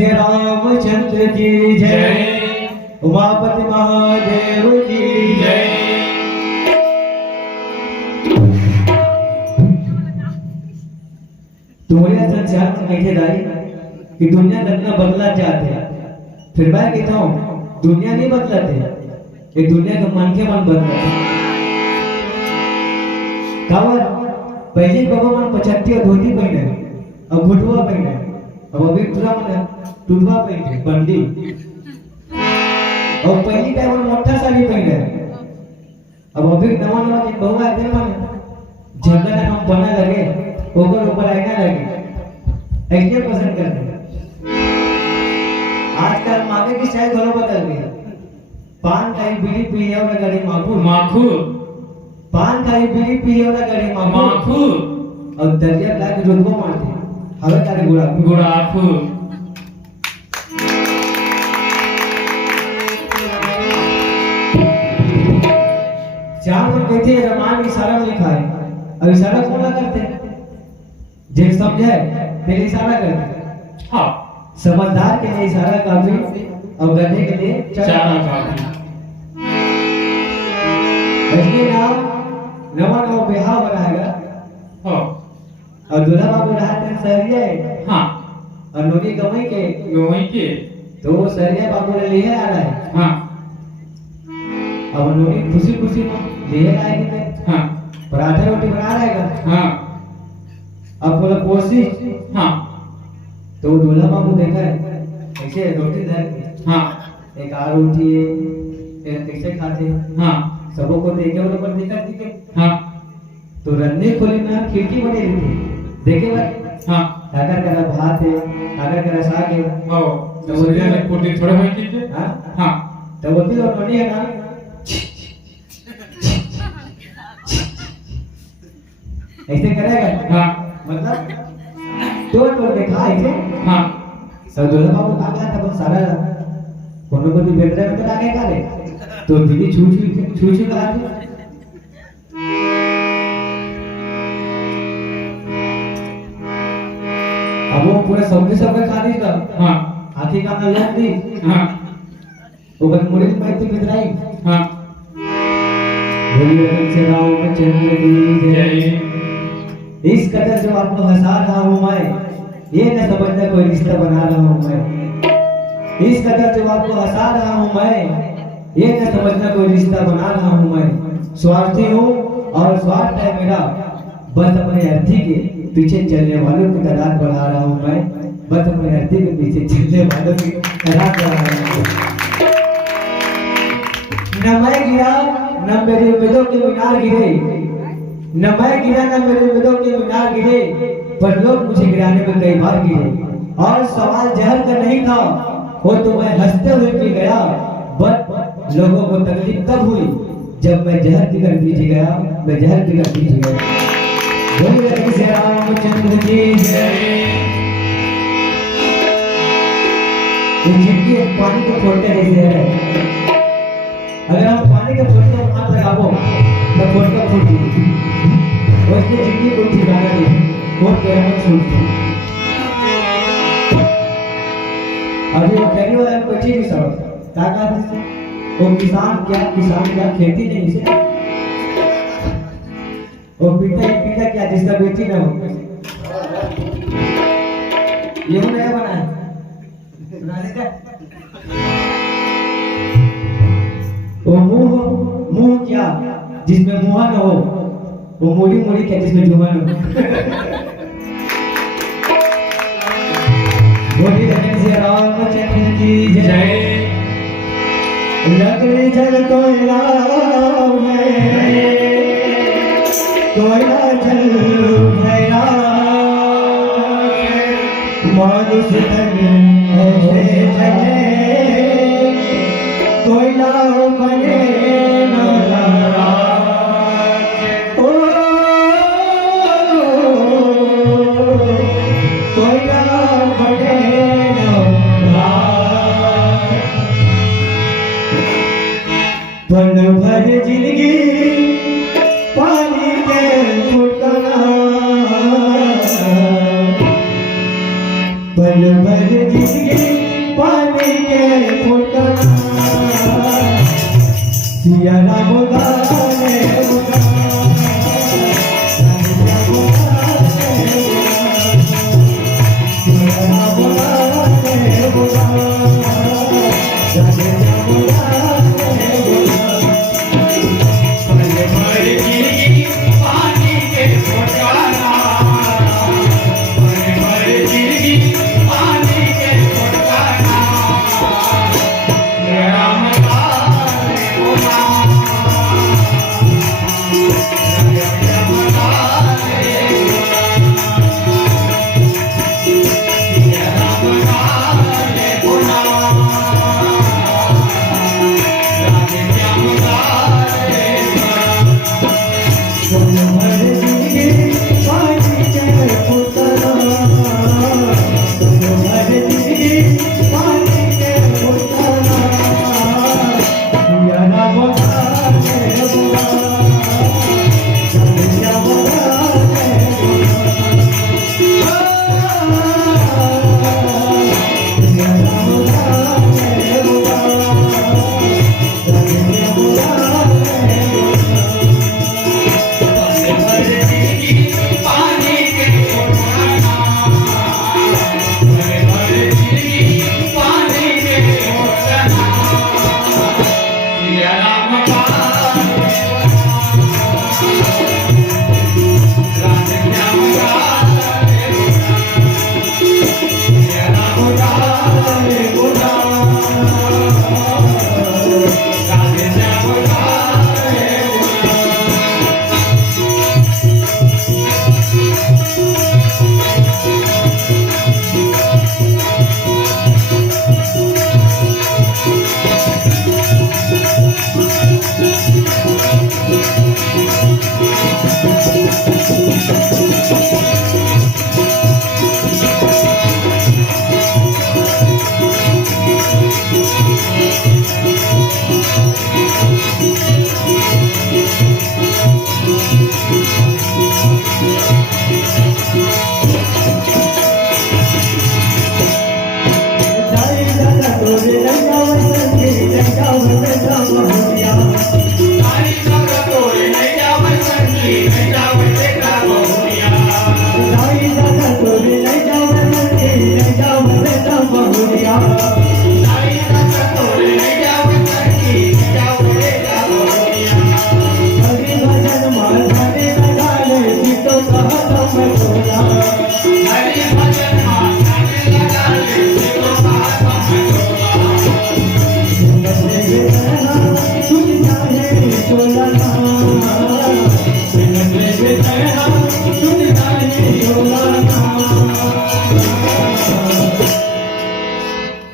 श्री रामचंद्र की जय, उमापति महादेव की जय। तुम्हारे संचार कैसे दाई कि दुनिया कितना बदला चाहते हैं, फिर मैं कहता हूँ दुनिया नहीं बदलाते, ये दुनिया के मन के मन बदलाते। कावर पहले बाबा मन 75 और धोती पहने, अब घुटवा पहने, अब अभी पूरा मन टूटवा पहने बंदी, और पहली टाइम मन मोटा साड़ी पहने, अब अभी नवा नवा एक बहुआ आते मन झगड़ा ना हम बना लगे, ऊपर आएगा लगे, ऐसे पसंद करते हैं। आजकल मांगे की स्टाइल घरों बदल गई, पान खाई बीड़ी पी और गाड़ी माखू माखू, पान खाई बीड़ी पी और गाड़ी माखू, और दरिया लाके रुदबो मारते हवे तारे गुड़ा गुड़ाखू। चार लोग कहते हैं रामायण इशारा में लिखा है, अब इशारा कौन ना करते जे समझे तेरे इशारा करते। हाँ, समझदार के लिए इशारा काफी और गधे के लिए चारा काफी। इसलिए नाम नवा नवा बिहार बनाएगा। हाँ, और दूल्हा बाबू रहते सरिया। हाँ, और नोनी गवई के तो वो सरिया बाबू ने लिए आ रहा है। हाँ, अब नोनी खुशी खुशी में लिए आएगी। हाँ, पराठा रोटी बना रहेगा। हाँ, अब बोला कोशिश। हाँ, तो दूल्हा बाबू देखा है कैसे रोटी धर। हाँ, एक आ रोटी है कैसे खाते। हाँ, सबको देखे और ऊपर दिखा दिखे। हाँ, तो रन्ने खोली ना खिड़की बनी रही थी देखे बात। हाँ, अगर करा भात है, अगर करा साग है। ओ, तो वो ने पूरी थोड़ा होई कीजिए। हां हां, तो वो भी और बनी है ना ऐसे करेगा। हाँ, मतलब तो देखा ऐसे। हाँ, सब दूल्हा बाबू का था बहुत सारा कोनो को भी बैठ रहे तो आगे का रे, तो दीदी छू करा दी। अब वो पूरा सबके खा दी था। हाँ, आखिर का ना लग दी। हाँ, वो बस मुड़ी में थी बितराई। हाँ, बोलिए श्री रामचंद्र की जय। इस कदर जो आपको हंसा रहा हूँ मैं, ये न समझना कोई रिश्ता बना रहा हूँ मैं। इस कदर जो आपको हंसा रहा हूँ मैं, ये न समझना कोई रिश्ता बना रहा हूँ मैं। स्वार्थी हूँ और स्वार्थ है मेरा, बस अपने अर्थी के पीछे चलने वालों की तादाद बढ़ा रहा हूँ मैं। बस अपने अर्थी के पीछे चलने वालों की तादाद बढ़ा रहा हूँ। न मैं गिरा न मेरी उम्मीदों के मीनार गिरे, न मैं गिरा न मेरी उम्मीदों के मीनार गिरे, पर लोग मुझे गिराने में कई बार गिरे। और सवाल जहर का नहीं था, वो तो मैं हंसते हुए पी गया, बट लोगों को तकलीफ तब हुई जब मैं जहर पीकर पीछे गया, मैं जहर पीकर पीछे गया। बोलिए श्री रामचंद्र की जय। जिंदगी पानी को फोड़ते जैसे है, अगर हम पानी के फोड़ते हम हाथ लगाओ तो फोड़कर फूट जाएगी, वैसे जिंदगी को ठिकाना नहीं, फोड़ के हम छूट। अभी वो कहने वाला है बच्ची की सब काका वो किसान क्या खेती नहीं से, वो पिता क्या जिसका बेटी ना हो। ये नया बना है वो मुंह क्या जिसमें मुहा न हो, वो मोड़ी क्या जिसमें जुमा न हो। बोलिए श्री रामचंद्र की जय। लकड़ी जल कोयला कोयला जल भैया, मानुष तन ऐसे जले, कोयला बने न लगा। ओ कोयला बने न लगा। पल भर जिंदगी पानी के फुटना, पल भर जिंदगी पानी के फुटना सिया राम गाने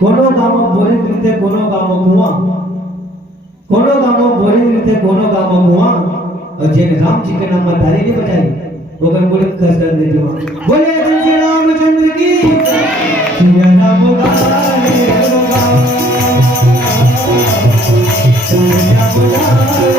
कोनो गामो बोरिंग रीते कोनो गामो कुआं कोनो गामो बोरिंग रीते कोनो गामो कुआं और जेन राम जी के नाम तारी नहीं बजाई वो कर बोले कसर दे जो बोले श्री रामचंद्र की सिया राम गाने होगा सिया राम गाने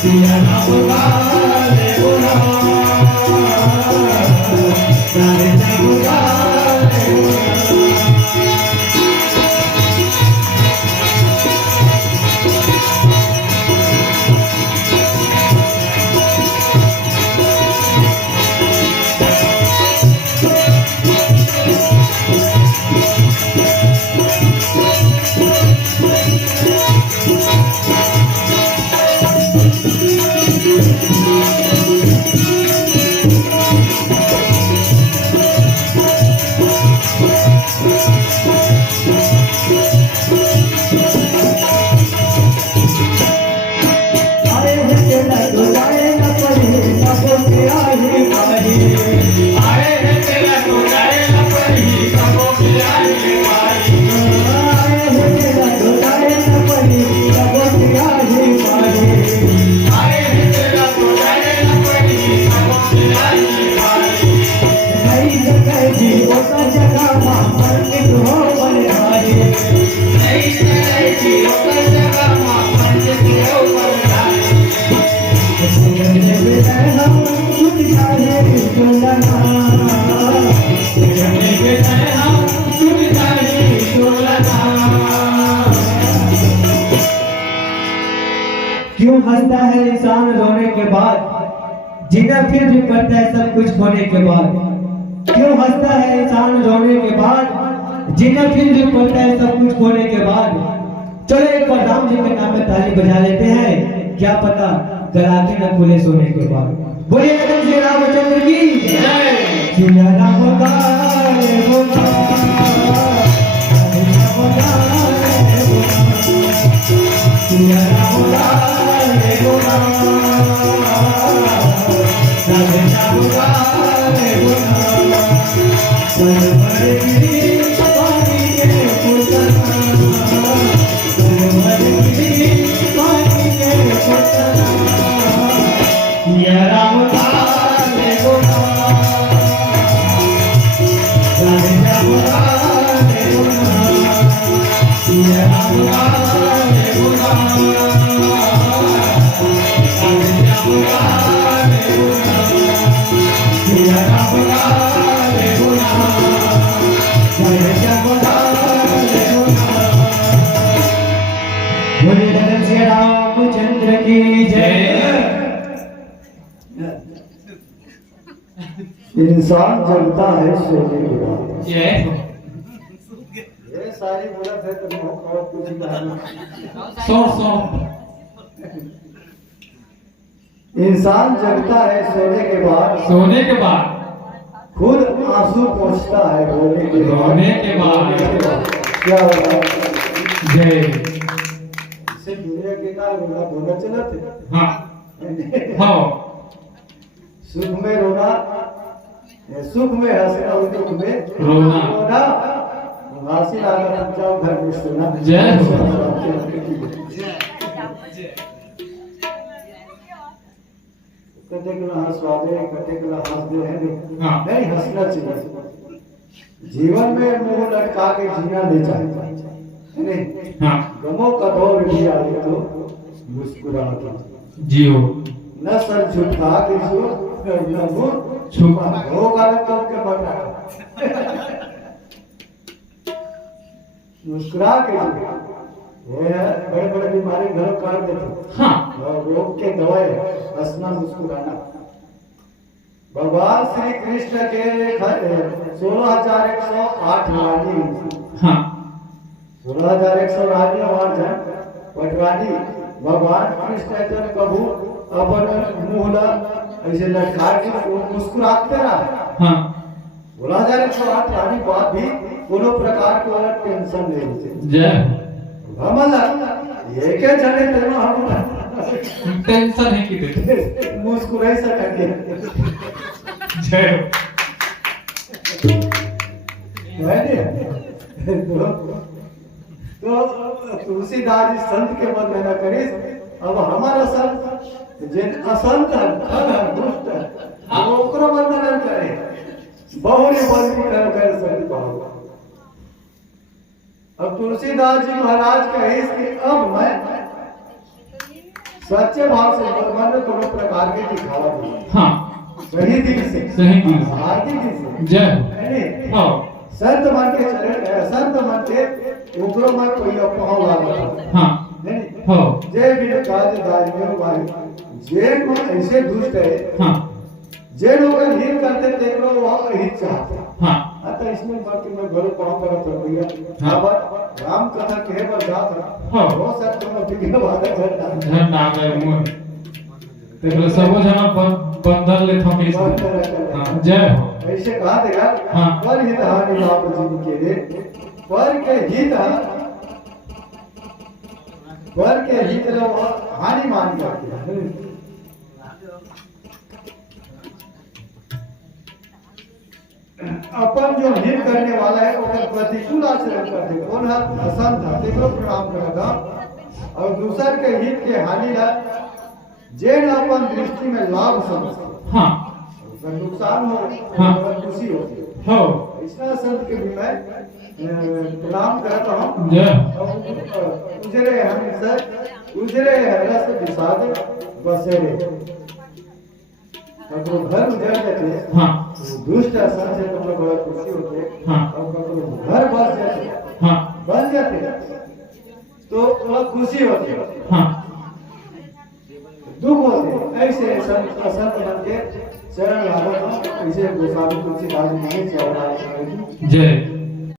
सिया राम गाने होगा आए हैं तेरा तो जाए न पड़ी हंसता है इंसान रोने के बाद, जीना फिर भी पड़ता है सब कुछ खोने के बाद। क्यों हंसता है इंसान रोने के बाद, जीना फिर भी पड़ता है सब कुछ खोने के बाद। चलो एक बार राम जी के नाम पे ताली बजा लेते हैं, क्या पता कल आंखें न खुले सोने के बाद। बोलिए श्री रामचंद्र की जय। श्री राम का रामचंद्र की जय। इंसान जगता है सोने के बाद। ये सारी बोला थे तो और कुछ कहा। सौ इंसान जगता है सोने के बाद, सोने के बाद खुद आंसू पहुंचता है रोने के बाद। रोने के बाद क्या होगा? जय। इससे दुनिया के काल बोला चला थे। हाँ सुख में रोना, सुख में हंसना और दुख में रोना। हासिल आकर हम जाओ घर में सोना। जय कटे कला हंसवादे, कटे कला हंस दे है नहीं हंसना चाहिए। जीवन में मुंह लटका के जीना नहीं चाहिए, नहीं। गमों का दौर भी आए तो मुस्कुराता जियो, न सर झुका के जो न मुंह छुपा होगा तो के बता मुस्कुरा के बड़े बड़े बीमारी घर काट देते। रोग के दवाई हंसना मुस्कुराना। भगवान श्री कृष्ण के 16,108 वाणी, 16,108 जन पटवानी भगवान कृष्ण जन कबू अपन मुंह ऐसे लटका के मुस्कुराते रहा। 16,108 वाणी बात भी कोनो प्रकार को टेंशन नहीं होती। जय हमला ये क्या चले तेरा हम टेंशन है कि मुस्कुराई सके। जय तो तुलसीदास जी संत के मत लेना करिस। अब हमारा संत जिन असंत है दुष्ट है वो ओकरा वंदन करे, बहुरी बंदी कर संत पाओ। अब तुलसीदास जी महाराज कहे कि अब मैं सच्चे भाव से मन दोनों प्रकार के दिखावा दूंगा। सही दिल से, सही दिल से, हार्दिक दिल से। जय संत मन के चले, संत मन के उग्र मन कोई अपाव लागा। नहीं जे बिन काज दारियों भाई जे को ऐसे दुष्ट है, जे लोग हित करते तेकरो वह हित चाहते। अतः इसमें बाकी मैं घरों पाँव पर तो भैया अब राम कथा कहे पर जात रहा वो सब तुम बिगड़ बात है झंडा गए मुंह तेरे सबो जना बंधन ले थमी। जय हो। ऐसे कहा देगा पर हित हानि लाभ जीव के रे, पर के हित पर के हित लो हानि मान करते हैं। अपन जो हित करने वाला है वो प्रतिकूल आचरण करते कौन है? असंत है, देखो प्रणाम करेगा। और दूसर के हित के हानि ला जेन अपन दृष्टि में लाभ समझते, नुकसान हो खुशी होती है। इसलिए संत के भी मैं प्रणाम करता हूँ। उजरे हम सर उजरे रस विषाद बसेरे। तो घर उजड़ जाते दुष्ट असर से तो बड़ा खुशी होते और घर बन जाते तो बड़ा खुशी होती है। दुख होते ऐसे संत असंत बन के चरण लागत हो, ऐसे गोस्वामी तुलसीदास जी ने चरण लागत। जय